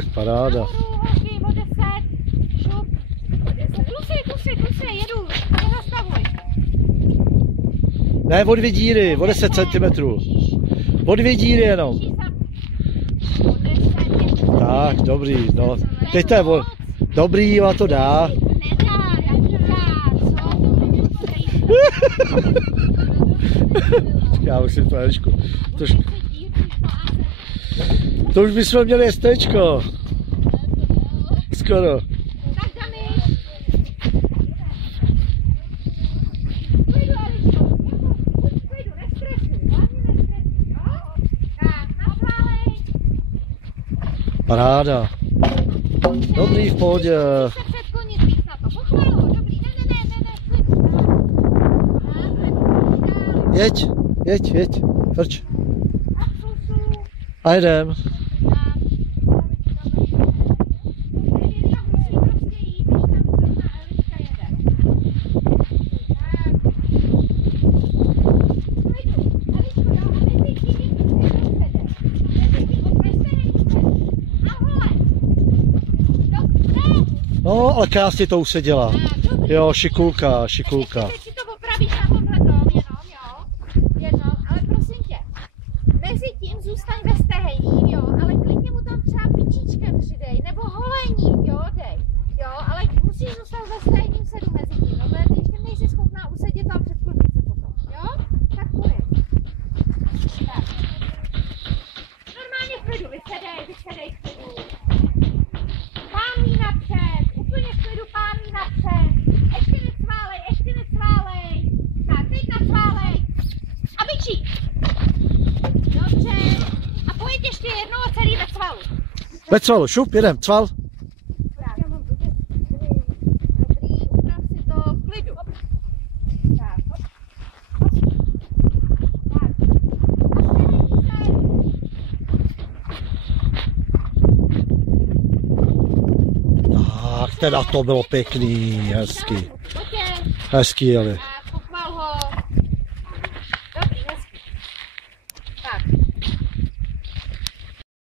Tak, paráda. Klusej, jedu, nezastavuj. Ne, o 2 díry, o 10 cm. O 2 díry jenom. Tak, dobrý, no. Teď to je dobrý, a to dá. Já už si to Elišku. To už bychom měli jestečko. Skoro. Paráda. Dobrý, v pohodě. Jeď, frč. A jedem. No, ale krásně to už se dělá. Jo, šikulka. Teď si to opravíš na tomhletom jenom, ale prosím tě, mezi tím zůstaň ve stehení, jo, ale klidně mu tam třeba pičičkem přidej, nebo holením, jo, dej, jo, ale musíš zůstat ve stehení sedu mezi tím, no, když ty nejsi schopná usedět tam před klubnice potom, jo, tak pojď. Tak. Normálně v klidu, vysedej v klidu. Pánví napřed, úplně v klidu pánví napřed. Ještě necválej. Tak, teď nacválej. A bičí. Dobře. A pojď ještě jednou a celý ve cvalu. Ve cvalu, šup, jedem, cval. Dobrý, uprav si to v klidu. Tak, hop. Tak, teda to bylo pěkný, hezký. Hezký, ale.